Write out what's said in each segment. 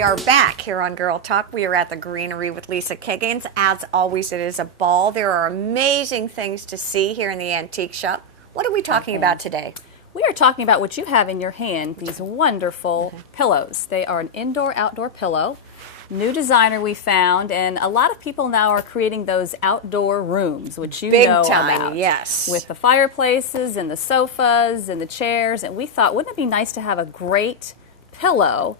we are back here on Girl Talk. We are at the Greenery with Lisa Kiggins. As always, it is a ball. There are amazing things to see here in the antique shop. What are we talking about today? We are talking about what you have in your hand, these wonderful pillows. They are an indoor-outdoor pillow. New designer we found, and a lot of people now are creating those outdoor rooms, which you know about. Yes. With the fireplaces and the sofas and the chairs, and we thought, wouldn't it be nice to have a great pillow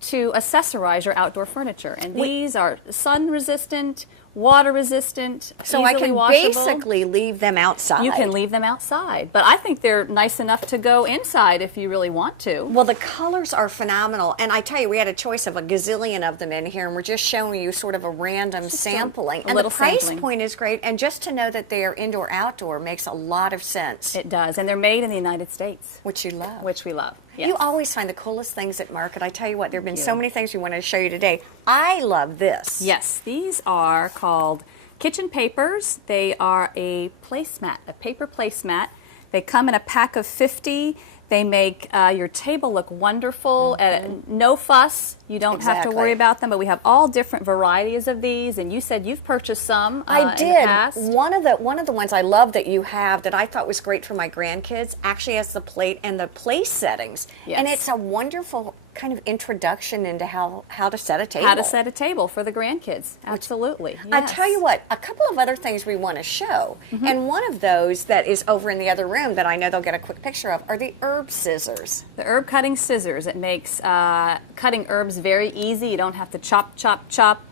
to accessorize your outdoor furniture? And these are sun-resistant, water-resistant, so I can washable. Basically leave them outside. You can leave them outside, but I think they're nice enough to go inside if you really want to. Well, the colors are phenomenal, and I tell you, we had a choice of a gazillion of them in here, and we're just showing you sort of a random sampling. And the price point is great, and just to know that they are indoor-outdoor makes a lot of sense. It does, and they're made in the United States. Which you love. Which we love. Yes. You always find the coolest things at market. I tell you what, there have been so many things we wanted to show you today. I love this. Yes, these are called kitchen papers. They are a placemat, a paper placemat. They come in a pack of 50. They make your table look wonderful. No fuss. You don't have to worry about them. But we have all different varieties of these. And you said you've purchased some. I did. In the past. One of the ones I love that you have that I thought was great for my grandkids actually has the plate and the place settings. Yes. And it's a wonderful kind of introduction into how to set a table. How to set a table for the grandkids. Absolutely. Yes. I tell you what, a couple of other things we want to show. And one of those that is over in the other room that I know they'll get a quick picture of are the herb scissors. The herb cutting scissors. It makes cutting herbs very easy. You don't have to chop, chop, chop.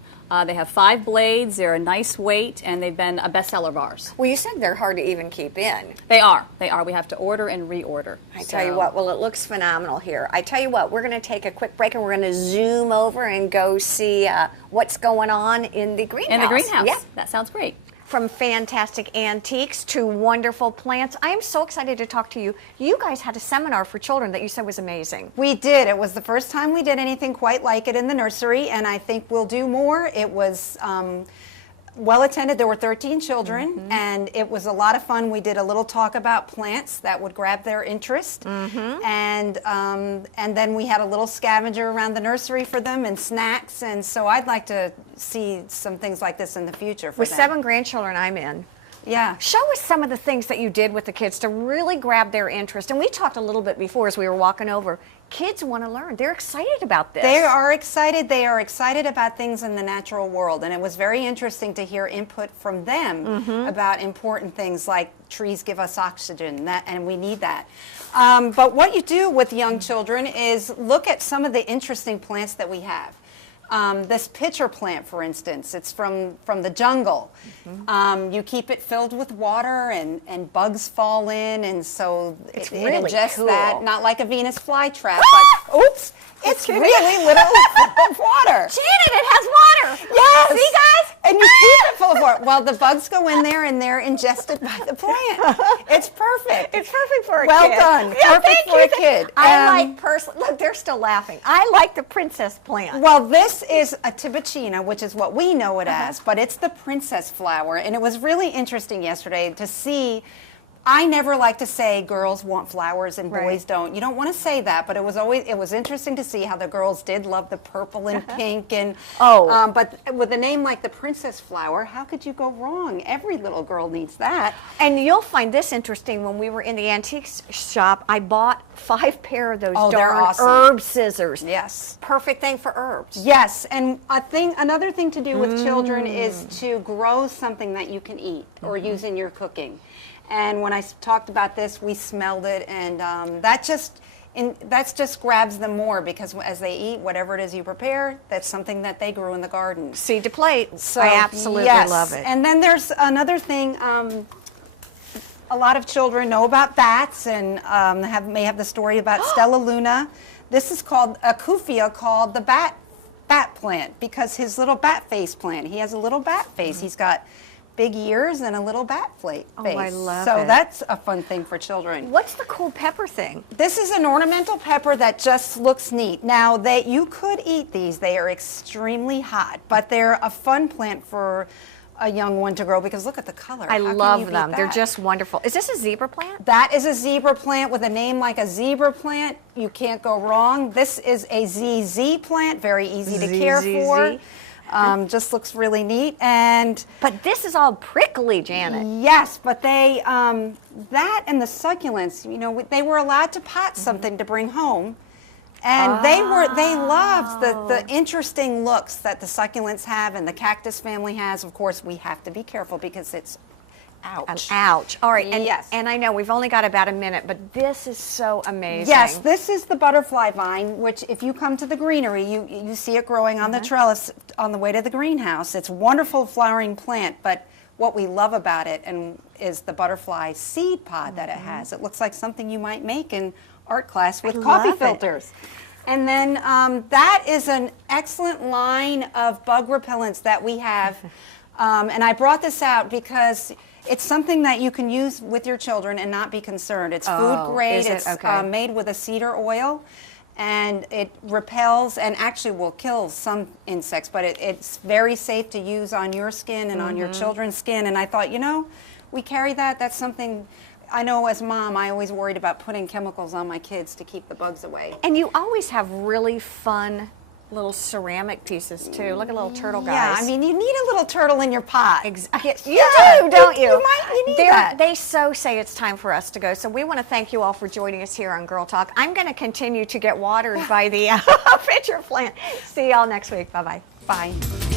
They have 5 blades. They're a nice weight, and they've been a bestseller of ours. Well, you said they're hard to even keep in. They are. They are. We have to order and reorder. I tell you what, well, it looks phenomenal here. I tell you what, we're going to take a quick break, and we're going to zoom over and go see what's going on in the greenhouse. In the greenhouse. Yeah. That sounds great. From fantastic antiques to wonderful plants. I am so excited to talk to you. You guys had a seminar for children that you said was amazing. We did. It was the first time we did anything quite like it in the nursery, and I think we'll do more. It was well attended. There were 13 children, and it was a lot of fun. We did a little talk about plants that would grab their interest, and then we had a little scavenger around the nursery for them and snacks. And so I'd like to see some things like this in the future for With them. 7 grandchildren, I'm in. Yeah. Show us some of the things that you did with the kids to really grab their interest. And we talked a little bit before as we were walking over. Kids want to learn. They're excited about this. They are excited. They are excited about things in the natural world. And it was very interesting to hear input from them about important things like trees give us oxygen, and we need that. But what you do with young children is look at some of the interesting plants that we have. This pitcher plant, for instance, it's from the jungle. You keep it filled with water, and bugs fall in, and so it really ingests cool. that. Not like a Venus flytrap, but oops, it's really literally full of water. Janet, it has water. Yes. See, guys? And you keep it full of water. Well, the bugs go in there, and they're ingested by the plant. It's perfect. It's perfect for a kid. Well done. Yeah, Perfect for a kid. I like personally. Look, they're still laughing. I like the princess plant. Well, this is a tibicina, which is what we know it as, but it's the princess flower. And it was really interesting yesterday to see. I never like to say girls want flowers and boys don't. You don't want to say that, but it was interesting to see how the girls did love the purple and pink and but with a name like the princess flower, how could you go wrong? Every little girl needs that. And you'll find this interesting. When we were in the antiques shop, I bought 5 pair of those darn awesome. herb scissors. Yes. Perfect thing for herbs. Yes, and another thing to do with children is to grow something that you can eat or use in your cooking. And when I talked about this, we smelled it, and that just grabs them more because as they eat whatever it is you prepare, that's something that they grew in the garden. Seed to plate. So, I absolutely love it. And then there's another thing. A lot of children know about bats and may have the story about Stella Luna. This is called a kufia called the bat plant because his little bat face plant. He has a little bat face. He's got big ears and a little bat face. Oh, I love So it. that's a fun thing for children. What's the cool pepper thing? This is an ornamental pepper that just looks neat. Now, you could eat these. They are extremely hot, but they're a fun plant for a young one to grow because look at the color. I How can you love beat them. They're that? just wonderful. Is this a zebra plant? That is a zebra plant with a name like a zebra plant. You can't go wrong. This is a ZZ plant, very easy to care for. Just looks really neat. But this is all prickly, Janet. Yes, but they, that and the succulents, you know, they were allowed to pot something to bring home. And they loved the interesting looks that the succulents have and the cactus family has. Of course, we have to be careful because it's ouch. Ouch. All right. And, yes. And I know we've only got about a minute, but this is so amazing. Yes, this is the butterfly vine, which if you come to the greenery, you see it growing on the trellis on the way to the greenhouse. It's a wonderful flowering plant, but what we love about it is the butterfly seed pod that it has. It looks like something you might make in art class with coffee filters. And then that is an excellent line of bug repellents that we have. And I brought this out because it's something that you can use with your children and not be concerned. It's food grade. It's made with a cedar oil. And it repels and actually will kill some insects, but it's very safe to use on your skin and on your children's skin. And I thought, you know, we carry that. That's something I know as mom, I always worried about putting chemicals on my kids to keep the bugs away. And you always have really fun little ceramic pieces too. Look at little turtle guys. Yeah, I mean, you need a little turtle in your pot. Exactly. You do, don't you? You need that. They so say it's time for us to go. So we want to thank you all for joining us here on Girl Talk. I'm going to continue to get watered by the pitcher plant. See y'all next week. Bye-bye. Bye.